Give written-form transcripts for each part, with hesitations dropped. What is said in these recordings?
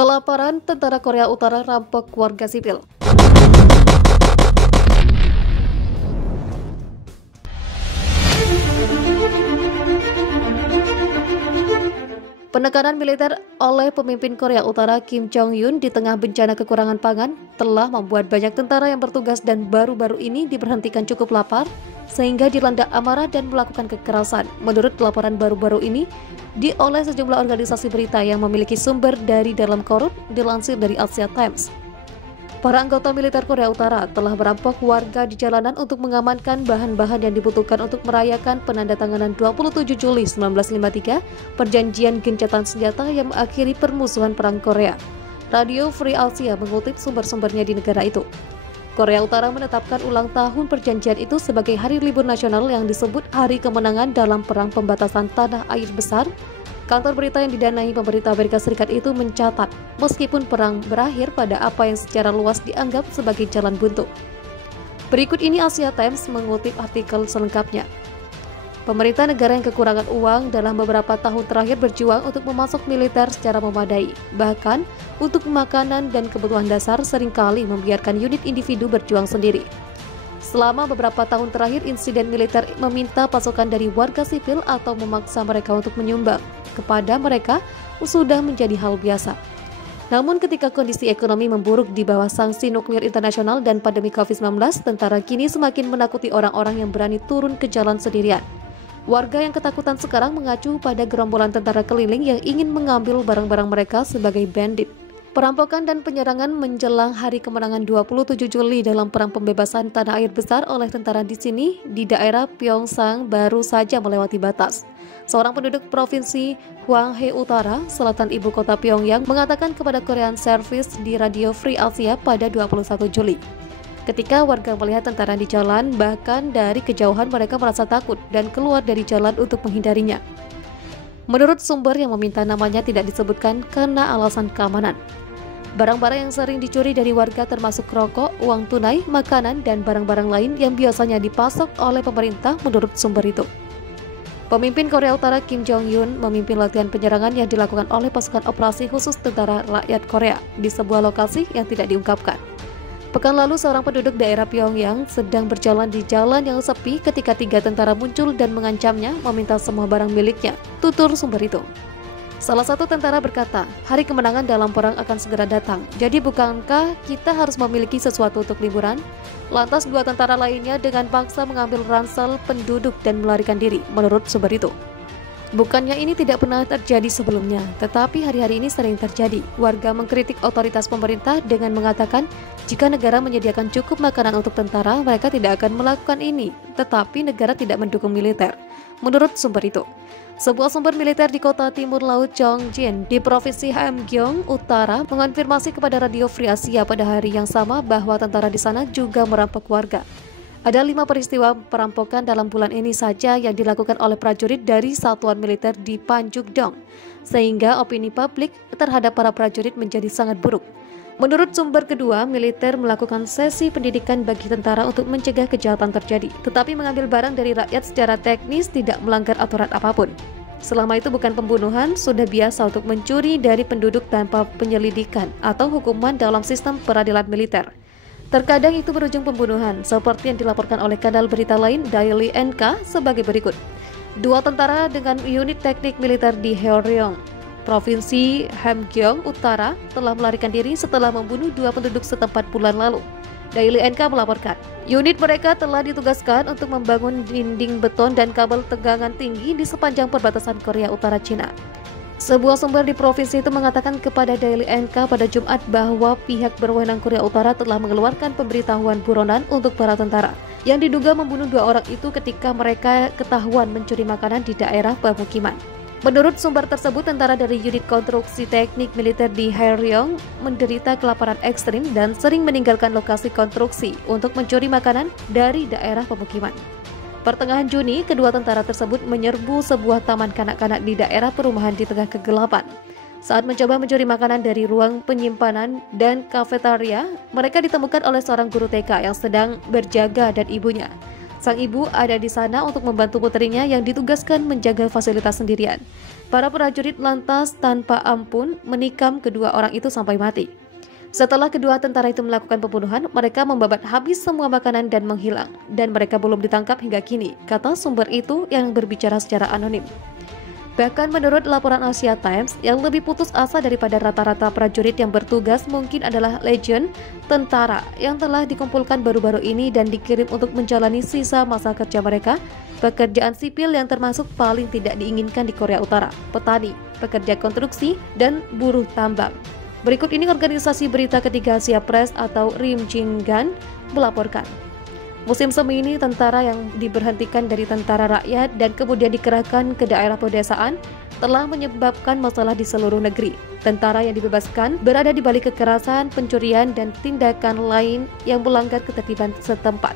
Kelaparan, tentara Korea Utara rampok warga sipil. Penekanan militer oleh pemimpin Korea Utara Kim Jong-un di tengah bencana kekurangan pangan telah membuat banyak tentara yang bertugas dan baru-baru ini diberhentikan cukup lapar sehingga dilanda amarah dan melakukan kekerasan. Menurut laporan baru-baru ini oleh sejumlah organisasi berita yang memiliki sumber dari dalam Korut, dilansir dari Asia Times. Para anggota militer Korea Utara telah merampok warga di jalanan untuk mengamankan bahan-bahan yang dibutuhkan untuk merayakan penandatanganan 27 Juli 1953, perjanjian gencatan senjata yang mengakhiri permusuhan Perang Korea. Radio Free Asia mengutip sumber-sumbernya di negara itu. Korea Utara menetapkan ulang tahun perjanjian itu sebagai hari libur nasional yang disebut Hari Kemenangan dalam Perang Pembatasan Tanah Air Besar. Kantor berita yang didanai pemerintah Amerika Serikat itu mencatat, meskipun perang berakhir pada apa yang secara luas dianggap sebagai jalan buntu. Berikut ini Asia Times mengutip artikel selengkapnya. Pemerintah negara yang kekurangan uang dalam beberapa tahun terakhir berjuang untuk memasok militer secara memadai. Bahkan, untuk makanan dan kebutuhan dasar seringkali membiarkan unit individu berjuang sendiri. Selama beberapa tahun terakhir, insiden militer meminta pasokan dari warga sipil atau memaksa mereka untuk menyumbang kepada mereka sudah menjadi hal biasa. Namun ketika kondisi ekonomi memburuk di bawah sanksi nuklir internasional dan pandemi COVID-19, tentara kini semakin menakuti orang-orang yang berani turun ke jalan sendirian. Warga yang ketakutan sekarang mengacu pada gerombolan tentara keliling yang ingin mengambil barang-barang mereka sebagai bandit. Perampokan dan penyerangan menjelang Hari Kemenangan 27 Juli dalam Perang Pembebasan Tanah Air Besar oleh tentara di sini di daerah Pyeongsang baru saja melewati batas. Seorang penduduk provinsi Hwanghae Utara, selatan ibu kota Pyongyang, mengatakan kepada Korean Service di Radio Free Asia pada 21 Juli. Ketika warga melihat tentara di jalan, bahkan dari kejauhan mereka merasa takut dan keluar dari jalan untuk menghindarinya. Menurut sumber yang meminta namanya tidak disebutkan karena alasan keamanan. Barang-barang yang sering dicuri dari warga termasuk rokok, uang tunai, makanan, dan barang-barang lain yang biasanya dipasok oleh pemerintah menurut sumber itu. Pemimpin Korea Utara Kim Jong-un memimpin latihan penyerangan yang dilakukan oleh pasukan operasi khusus tentara rakyat Korea di sebuah lokasi yang tidak diungkapkan. Pekan lalu seorang penduduk daerah Pyongyang sedang berjalan di jalan yang sepi ketika 3 tentara muncul dan mengancamnya meminta semua barang miliknya, tutur sumber itu. Salah satu tentara berkata, hari kemenangan dalam perang akan segera datang, jadi bukankah kita harus memiliki sesuatu untuk liburan? Lantas 2 tentara lainnya dengan paksa mengambil ransel penduduk dan melarikan diri, menurut sumber itu. Bukannya ini tidak pernah terjadi sebelumnya, tetapi hari-hari ini sering terjadi. Warga mengkritik otoritas pemerintah dengan mengatakan, jika negara menyediakan cukup makanan untuk tentara, mereka tidak akan melakukan ini, tetapi negara tidak mendukung militer. Menurut sumber itu, sebuah sumber militer di kota timur laut Chongjin di provinsi Hamgyong Utara mengonfirmasi kepada Radio Free Asia pada hari yang sama bahwa tentara di sana juga merampok warga. Ada 5 peristiwa perampokan dalam bulan ini saja yang dilakukan oleh prajurit dari satuan militer di Panjugdong, sehingga opini publik terhadap para prajurit menjadi sangat buruk. Menurut sumber kedua, militer melakukan sesi pendidikan bagi tentara untuk mencegah kejahatan terjadi, tetapi mengambil barang dari rakyat secara teknis tidak melanggar aturan apapun. Selama itu bukan pembunuhan, sudah biasa untuk mencuri dari penduduk tanpa penyelidikan atau hukuman dalam sistem peradilan militer. Terkadang itu berujung pembunuhan, seperti yang dilaporkan oleh kanal berita lain Daily NK sebagai berikut. 2 tentara dengan unit teknik militer di Haeryong, provinsi Hamgyong Utara, telah melarikan diri setelah membunuh 2 penduduk setempat bulan lalu. Daily NK melaporkan, unit mereka telah ditugaskan untuk membangun dinding beton dan kabel tegangan tinggi di sepanjang perbatasan Korea Utara Cina. Sebuah sumber di provinsi itu mengatakan kepada Daily NK pada Jumat bahwa pihak berwenang Korea Utara telah mengeluarkan pemberitahuan buronan untuk para tentara yang diduga membunuh 2 orang itu ketika mereka ketahuan mencuri makanan di daerah pemukiman. Menurut sumber tersebut, tentara dari unit konstruksi teknik militer di Haeryong menderita kelaparan ekstrim dan sering meninggalkan lokasi konstruksi untuk mencuri makanan dari daerah pemukiman. Pertengahan Juni, kedua tentara tersebut menyerbu sebuah taman kanak-kanak di daerah perumahan di tengah kegelapan. Saat mencoba mencuri makanan dari ruang penyimpanan dan kafetaria, mereka ditemukan oleh seorang guru TK yang sedang berjaga dan ibunya. Sang ibu ada di sana untuk membantu putrinya yang ditugaskan menjaga fasilitas sendirian. Para prajurit lantas tanpa ampun menikam kedua orang itu sampai mati. Setelah kedua tentara itu melakukan pembunuhan, mereka membabat habis semua makanan dan menghilang. Dan mereka belum ditangkap hingga kini, kata sumber itu yang berbicara secara anonim. Bahkan menurut laporan Asia Times, yang lebih putus asa daripada rata-rata prajurit yang bertugas mungkin adalah legion tentara yang telah dikumpulkan baru-baru ini dan dikirim untuk menjalani sisa masa kerja mereka, pekerjaan sipil yang termasuk paling tidak diinginkan di Korea Utara, petani, pekerja konstruksi, dan buruh tambang. Berikut ini organisasi berita ketiga Asia Press atau Rim Jinggan melaporkan. Musim semi ini tentara yang diberhentikan dari tentara rakyat dan kemudian dikerahkan ke daerah pedesaan telah menyebabkan masalah di seluruh negeri. Tentara yang dibebaskan berada di balik kekerasan, pencurian, dan tindakan lain yang melanggar ketertiban setempat.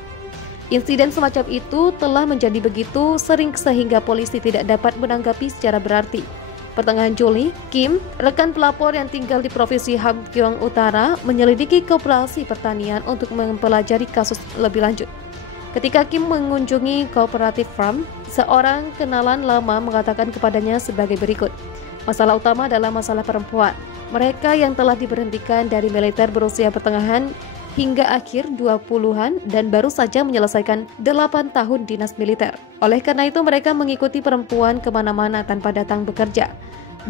Insiden semacam itu telah menjadi begitu sering sehingga polisi tidak dapat menanggapi secara berarti. Pertengahan Juli, Kim, rekan pelapor yang tinggal di Provinsi Hamgyong Utara, menyelidiki koperasi pertanian untuk mempelajari kasus lebih lanjut. Ketika Kim mengunjungi Cooperative Farm, seorang kenalan lama mengatakan kepadanya sebagai berikut. Masalah utama adalah masalah perempuan. Mereka yang telah diberhentikan dari militer berusia pertengahan hingga akhir 20-an dan baru saja menyelesaikan 8 tahun dinas militer. Oleh karena itu mereka mengikuti perempuan kemana-mana tanpa datang bekerja,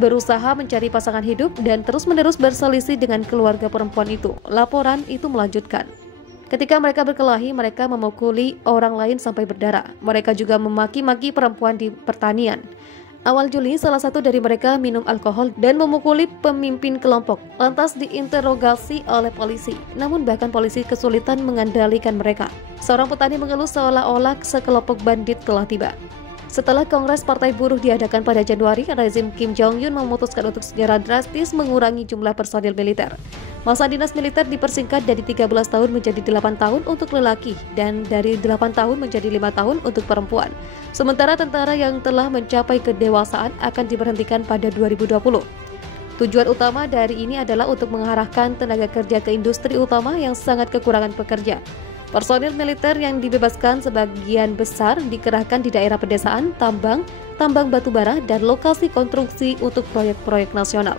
berusaha mencari pasangan hidup dan terus-menerus berselisih dengan keluarga perempuan itu. Laporan itu melanjutkan. Ketika mereka berkelahi, mereka memukuli orang lain sampai berdarah. Mereka juga memaki-maki perempuan di pertanian. Awal Juli, salah satu dari mereka minum alkohol dan memukuli pemimpin kelompok. Lantas diinterogasi oleh polisi. Namun bahkan polisi kesulitan mengendalikan mereka. Seorang petani mengeluh seolah-olah sekelompok bandit telah tiba. Setelah Kongres Partai Buruh diadakan pada Januari, rezim Kim Jong-un memutuskan untuk secara drastis mengurangi jumlah personil militer. Masa dinas militer dipersingkat dari 13 tahun menjadi 8 tahun untuk lelaki dan dari 8 tahun menjadi 5 tahun untuk perempuan. Sementara tentara yang telah mencapai kedewasaan akan diberhentikan pada 2020. Tujuan utama dari ini adalah untuk mengarahkan tenaga kerja ke industri utama yang sangat kekurangan pekerja. Personil militer yang dibebaskan sebagian besar dikerahkan di daerah pedesaan, tambang batubara, dan lokasi konstruksi untuk proyek-proyek nasional.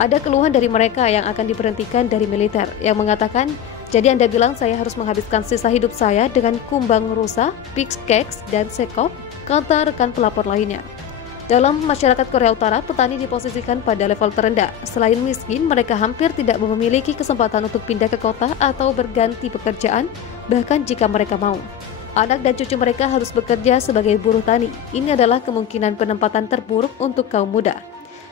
Ada keluhan dari mereka yang akan diberhentikan dari militer yang mengatakan, jadi Anda bilang saya harus menghabiskan sisa hidup saya dengan kumbang rusa, pickaxe, dan sekop, kata rekan pelapor lainnya. Dalam masyarakat Korea Utara, petani diposisikan pada level terendah. Selain miskin, mereka hampir tidak memiliki kesempatan untuk pindah ke kota atau berganti pekerjaan, bahkan jika mereka mau. Anak dan cucu mereka harus bekerja sebagai buruh tani. Ini adalah kemungkinan penempatan terburuk untuk kaum muda.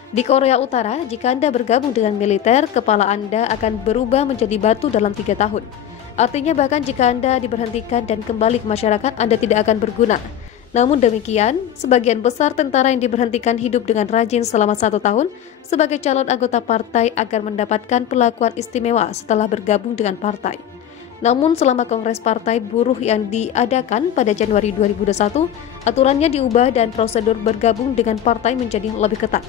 Di Korea Utara, jika Anda bergabung dengan militer, kepala Anda akan berubah menjadi batu dalam 3 tahun. Artinya bahkan jika Anda diberhentikan dan kembali ke masyarakat, Anda tidak akan berguna. Namun demikian, sebagian besar tentara yang diberhentikan hidup dengan rajin selama 1 tahun sebagai calon anggota partai agar mendapatkan perlakuan istimewa setelah bergabung dengan partai. Namun selama Kongres Partai Buruh yang diadakan pada Januari 2021, aturannya diubah dan prosedur bergabung dengan partai menjadi lebih ketat.